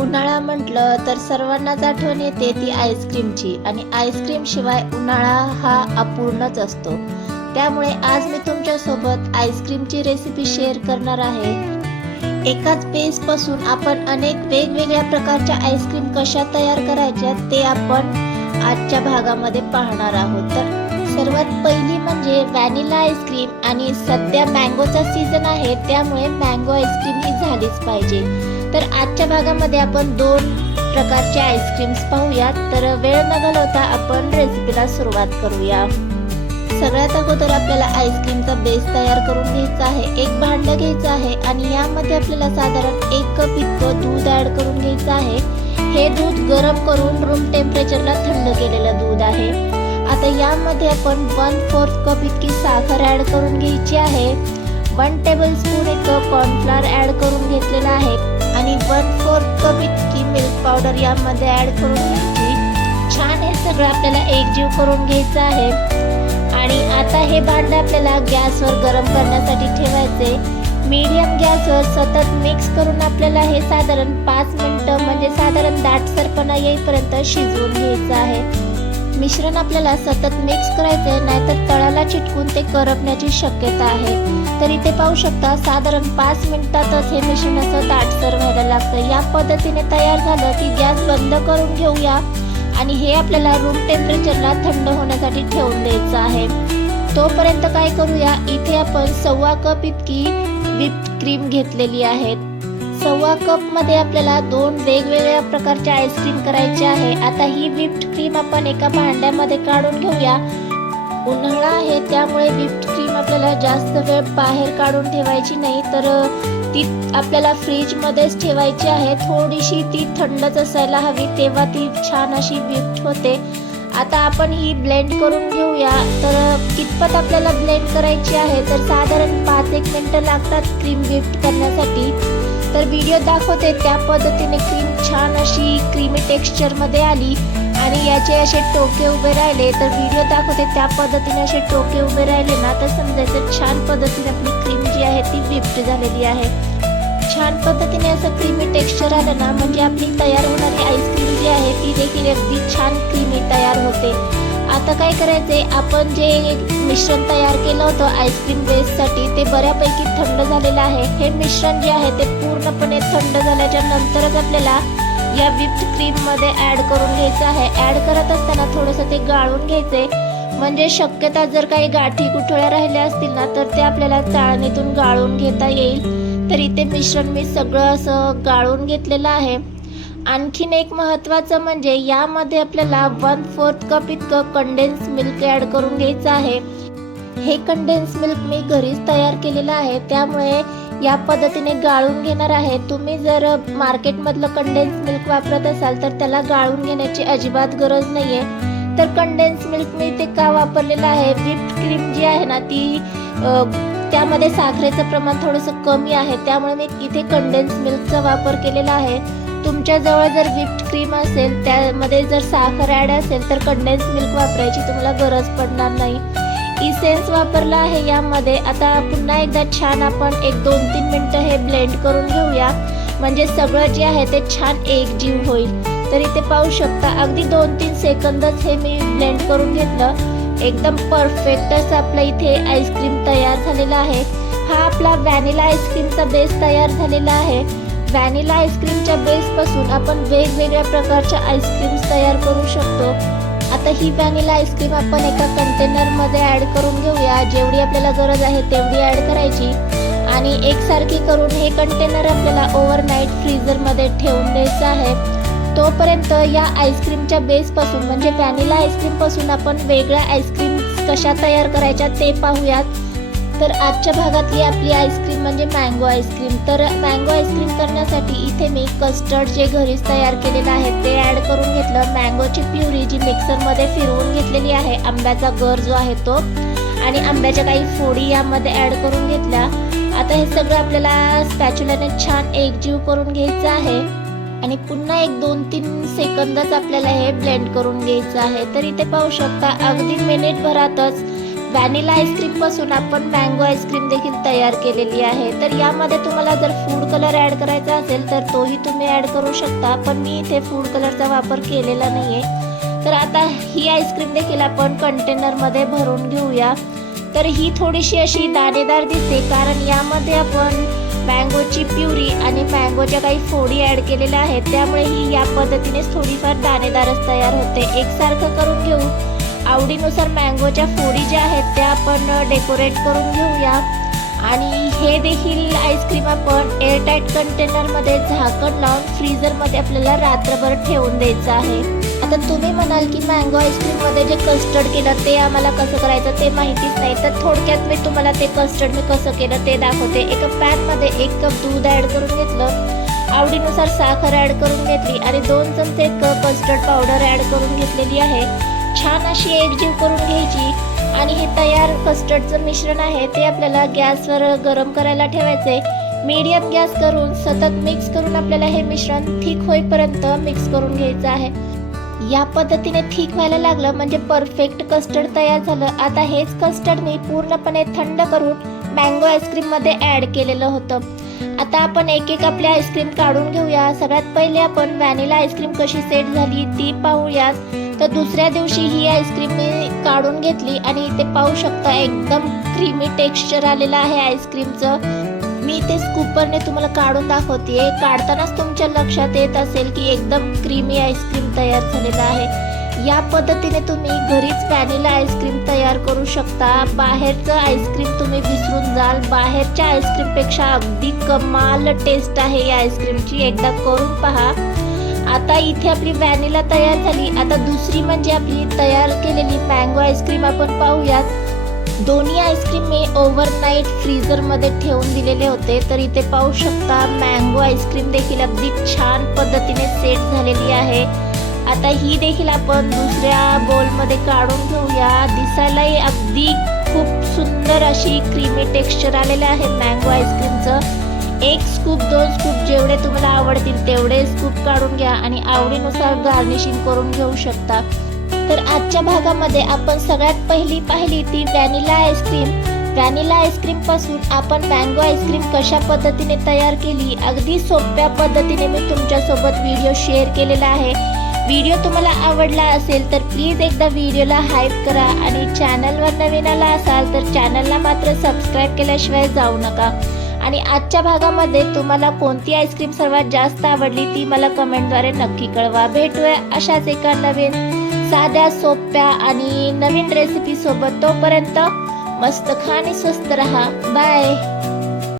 उन्हाळा म्हटलं तर सर्वांनाच आठवण येते ती आईस्क्रीमची आणि आईस्क्रीम शिवाय उन्हाळा हा अपूर्णच असतो. त्यामुळे आज मी तुमच्यासोबत आईस्क्रीमची रेसिपी शेअर करणार आहे. एकाच बेसपासून आपण अनेक वेगवेगळ्या प्रकारच्या आईस्क्रीम कशा तयार करायच्या ते आपण आजच्या भागामध्ये पाहणार आहोत. तर सर्वात पहिली म्हणजे व्हॅनिला आईस्क्रीम आणि सध्या मँगोचा सीझन आहे त्यामुळे मँगो आईस्क्रीम ही झालीच पाहिजे. तर आजच्या भागामध्ये आपण दोन प्रकारचे आईस्क्रीम्स पाहूयात. तर वेळ न घालवता आपण रेसिपीला सुरुवात करूया. सगळ्यात अगोदर आपल्याला आईस्क्रीमचा बेस तयार करून घ्यायचा आहे. एक भांडं घ्यायचं आहे आणि यामध्ये आपल्याला साधारण 1 कप इतकं दूध ऍड करून घ्यायचं आहे. हे दूध गरम करून रूम टेम्परेचरला थंड केलेलं दूध आहे. आता यामध्ये आपण 1/4 कप इतकी साखर ऍड करून घ्यायची आहे. 1 टेबलस्पून इतकं कॉर्नफ्लोअर ऍड करून घेतलेला आहे आणि 1/4 कप इतकी मिल्क पावडर यामध्ये ऍड करून घ्यायची. छान हे सगळं आपल्याला एकजीव करून घ्यायचं आहे. आणि आता हे भांडं आपल्याला गॅसवर गरम करण्यासाठी ठेवायचे. मीडियम गॅसवर सतत मिक्स करून आपल्याला हे साधारण 5 मिनिटं म्हणजे साधारण दाटसरपणा येईपर्यंत शिजवून घ्यायचं आहे. मिश्रण आपल्याला सतत मिक्स करायचे नाहीतर तळाला चिटकून ते करपण्याची शक्यता आहे. तर इथे पाहू शकता साधारण 5 मिनिटातच हे मिश्रण असं दाटसर व्हायला लागतं. या पद्धतीने तयार झालं की गॅस बंद करून घेऊया आणि हे आपल्याला रूम टेम्परेचरला थंड होण्यासाठी ठेवून द्यायचं आहे. तोपर्यंत काय करूया, इथे आपण 1/4 कप इतकी व्हिप्ड क्रीम घेतलेली आहे. 1/4 कप मध्ये आपल्याला 2 वेगवेगळ्या प्रकारचे आईस्क्रीम करायचे आहे. आता ही व्हिप्ड क्रीम आपण एका भांड्यामध्ये काढून घेऊया. उन्हाळा आहे त्यामुळे व्हिप्ड क्रीम आपल्याला जास्त वेळ बाहेर काढून ठेवायची नाही, तर ती आपल्याला फ्रीज मध्येच ठेवायची आहे. थोडीशी ती थंडच असायला हवी तेव्हा ती छान अशी व्हिप्ड होते. आता आपण ही ब्लेंड करून घेऊया. तर कितपत आपल्याला ब्लेंड करायची आहे, तर साधारण 5-1 मिनिटं लागतात क्रीम व्हिप्ड करण्यासाठी. तर व्हिडिओ दाखवते त्या पद्धतीने क्रीम छान अशी क्रीमी टेक्स्चर मध्ये आली आणि याचे असे टोके उभे राहिले. तर व्हिडिओ दाखवते त्या पद्धतीने असे टोके उभे राहिले ना तर समजायचं छान पद्धतीने आपली क्रीम जी आहे ती व्हिप्ड झालेली आहे. छान पद्धतीने असं क्रीमी टेक्स्चर आलं ना म्हणजे आपली तयार होणारी आईस्क्रीम जी आहे ती देखील अगदी छान क्रीमी तयार होते. आता काय करायचे, आपण जे मिश्रण तयार केलं होतं आईस्क्रीम बेससाठी ते बऱ्यापैकी थंड झालेलं आहे. हे मिश्रण जे आहे ते पूर्णपणे थंड झाल्याच्या नंतरच आपल्याला या व्हिप्ड क्रीम मध्ये ऍड करून घ्यायचं आहे. ऍड करत असताना थोडंसं ते गाळून घ्यायचे म्हणजे शक्यता जर काही गाठी गुठळ्या राहिल्या असतील ना तर ते आपल्याला चाळणीतून गाळून घेता येईल. तर इथे मिश्रण मी सगळं असं गाळून घेतलेलं आहे. आणखीन एक महत्त्वाचं म्हणजे यामध्ये आपल्याला 1/4 कप इतकं कंडेन्स मिल्क ऍड करून घ्यायचं आहे. हे कंडेन्स मिल्क मी घरीच तयार केलेलं आहे त्यामुळे या पद्धतीने गाळून घेणार आहे. तुम्ही जर मार्केटमधलं कंडेन्स मिल्क वापरत असाल तर त्याला गाळून घेण्याची अजिबात गरज नाहीये. तर कंडेन्स मिल्क मी इथे का वापरलेलं आहे, व्हिप्ड क्रीम जी आहे ना ती त्यामध्ये साखरेचं प्रमाण थोडंसं कमी आहे त्यामुळे मी इथे कंडेन्स मिल्कचा वापर केलेला आहे. तुमच्या जवळ जर व्हिप्ड क्रीम असेल त्यामध्ये जर साखर ऍड असेल तर कंडेन्स मिल्क वापरायची तुम्हाला गरज पडणार नाही. इसेन्स वापरला आहे यामध्ये. आता पुन्हा एकदा छान आपण 1-2-3 मिनिटं हे ब्लेंड करून घेऊया म्हणजे सगळं जे आहे ते छान एकजीव होईल. तर इथे पाहू शकता अगदी 2-3 सेकंदच हे मी ब्लेंड करून घेतलं. एकदम परफेक्ट असं आपलं इथे आईस्क्रीम तयार झालेला आहे. हा आपला व्हॅनिला आईस्क्रीमचा बेस तयार झालेला आहे. व्हॅनिला आईस्क्रीमच्या बेसपासून आपण वेगवेगळ्या प्रकारच्या आईस्क्रीम्स तयार करू शकतो. आता ही व्हॅनिला आईस्क्रीम आपण एका कंटेनरमध्ये ऍड करून घेऊया. जेवढी आपल्याला गरज आहे तेवढी ऍड करायची आणि एकसारखी करून हे कंटेनर आपल्याला ओव्हरनाईट फ्रीझरमध्ये ठेवून द्यायचं आहे. तोपर्यंत या आईस्क्रीमच्या बेसपासून म्हणजे व्हॅनिला आईस्क्रीमपासून आपण वेगळ्या आईस्क्रीम कशा तयार करायच्या ते पाहूयात. तर आजच्या भागातली आपली आईस्क्रीम म्हणजे मँगो आईस्क्रीम. तर मँगो आईस्क्रीम करण्यासाठी इथे मी कस्टर्ड जे घरीच तयार केलेलं आहे ते ऍड करून घेतलं. मँगोची प्युरी जी मिक्सरमध्ये फिरवून घेतलेली आहे, आंब्याचा गर जो आहे तो आणि आंब्याच्या काही फोडी यामध्ये ऍड करून घेतल्या. आता हे सगळं आपल्याला स्पॅच्युलाने छान एकजीव करून घ्यायचं आहे आणि पुन्हा 1-2-3 सेकंदच आपल्याला हे ब्लेंड करून घ्यायचं आहे. तर इथे पाहू शकता अगदी मिनिटभरातच व्हॅनिला आईस्क्रीम पासून आपण मँगो आईस्क्रीम देखील तयार केलेली आहे। तर यामध्ये तुम्हाला जर फूड कलर ऍड करायचा असेल तर तोही तुम्ही ऍड करू शकता, पण मी इथे फूड कलरचा वापर केलेला नाहीये। तर आता ही आईस्क्रीम देखील आपण कंटेनर मध्ये भरून घेऊया। तर ही थोडीशी अशी दाणेदार दिसते, कारण यामध्ये आपण मँगोची प्युरी आणि मँगोच्या काही फोडी ऍड केलेल्या आहेत, त्यामुळे ही या पद्धतीनेच थोडीफार दाणेदारच तयार होते। एकसारखं करून घेऊ। आवडीनुसार मँगोच्या फोडी ज्या आहेत त्या आपण डेकोरेट करून घेऊया। आणि हे देखील आईस्क्रीम आपण एअरटाईट कंटेनरमध्ये झाकण लावून फ्रीजरमध्ये आपल्याला रात्रभर ठेवून द्यायचं आहे। आता तुम्ही म्हणाल की मँगो आईस्क्रीममध्ये जे कस्टर्ड केलं ते आम्हाला कसं करायचं ते माहितीच नाही, तर थोडक्यात मी तुम्हाला ते कस्टर्ड मी कसं केलं ते दाखवते। एका पॅनमध्ये 1 कप दूध ॲड करून घेतलं, आवडीनुसार साखर ॲड करून घेतली आणि 2 चमचे कस्टर्ड पावडर ॲड करून घेतलेली आहे। छान अशी एकजीव करून घ्यायची आणि हे तयार कस्टर्डचं मिश्रण आहे ते आपल्याला गॅसवर गरम करायला ठेवायचे। मीडियम गॅस करून सतत मिक्स करून आपल्याला हे मिश्रण थिक होईपर्यंत मिक्स करून घ्यायचं आहे। या पद्धतीने थिक व्हायला लागलं म्हणजे परफेक्ट कस्टर्ड तयार झालं। आता हेच कस्टर्ड मी पूर्णपणे थंड करून मँगो आईस्क्रीम मध्ये ऍड केलेलं होतं। आता आपण एक एक आपली आईस्क्रीम काढून घेऊया। सगळ्यात पहिले आपण व्हॅनिला आईस्क्रीम कशी सेट झाली ती पाहूयात। तर दुसऱ्या दिवशी ही आईस्क्रीम मी काढून घेतली आणि इथे पाहू शकता एकदम क्रीमी टेक्स्चर आलेलं आहे आईस्क्रीमचं। मी ते स्कूपरने तुम्हाला काढून दाखवते। काढतानाच तुमच्या लक्षात येत असेल की एकदम क्रीमी आईस्क्रीम तयार झालेलं आहे। या पद्धतीने तुम्ही घरीच व्हॅनिला आईस्क्रीम तयार करू शकता। बाहेरचं आईस्क्रीम तुम्ही विसरून जाल, बाहेरच्या आईस्क्रीम पेक्षा अगदी कमाल टेस्ट आहे या आईस्क्रीमची, एकदा करून पहा। आता इथे आपली व्हॅनिला तयार झाली। आता दुसरी म्हणजे आपली तयार केलेली मँगो आईस्क्रीम आपण पाहूयात। दोन्ही आईस्क्रीम मी ओव्हरनाईट फ्रीजरमध्ये ठेवून दिलेले होते। तर इथे पाहू शकता मँगो आईस्क्रीम देखील अगदी छान पद्धतीने सेट झालेली आहे। आता ही देखील आपण दुसऱ्या बोलमध्ये काढून घेऊया। दिसायलाही अगदी खूप सुंदर अशी क्रीमी टेक्स्चर आलेलं आहे मँगो आईस्क्रीमचं। 1 स्कूप 2 स्कूप जेवढे तुम्हाला आवडतील तेवढे स्कूप काढून घ्या आणि आवडीनुसार गार्निशिंग करून घेऊ शकता। तर आजच्या भागामध्ये आपण सगळ्यात पाहिली ती व्हॅनिला आईस्क्रीम। व्हॅनिला आईस्क्रीम पासून आपण मँगो आईस्क्रीम कशा पद्धतीने तयार केली, अगदी सोप्या पद्धतीने मी तुमच्यासोबत व्हिडिओ शेअर केलेला आहे। व्हिडिओ तुम्हाला आवडला असेल तर प्लीज एकदा व्हिडिओला हाईप करा आणि चॅनलवर नवीन आला असाल तर चॅनलला मात्र सबस्क्राईब केल्याशिवाय जाऊ नका। आणि आजच्या भागामध्ये तुम्हाला कोणती आईस्क्रीम सर्वात जास्त आवडली ती मला कमेंटद्वारे नक्की कळवा। भेटूया अशाच एका नवीन साध्या सोप्या आणि नवीन रेसिपी सोबत। तोपर्यंत मस्त खा आणि स्वस्त रहा। बाय।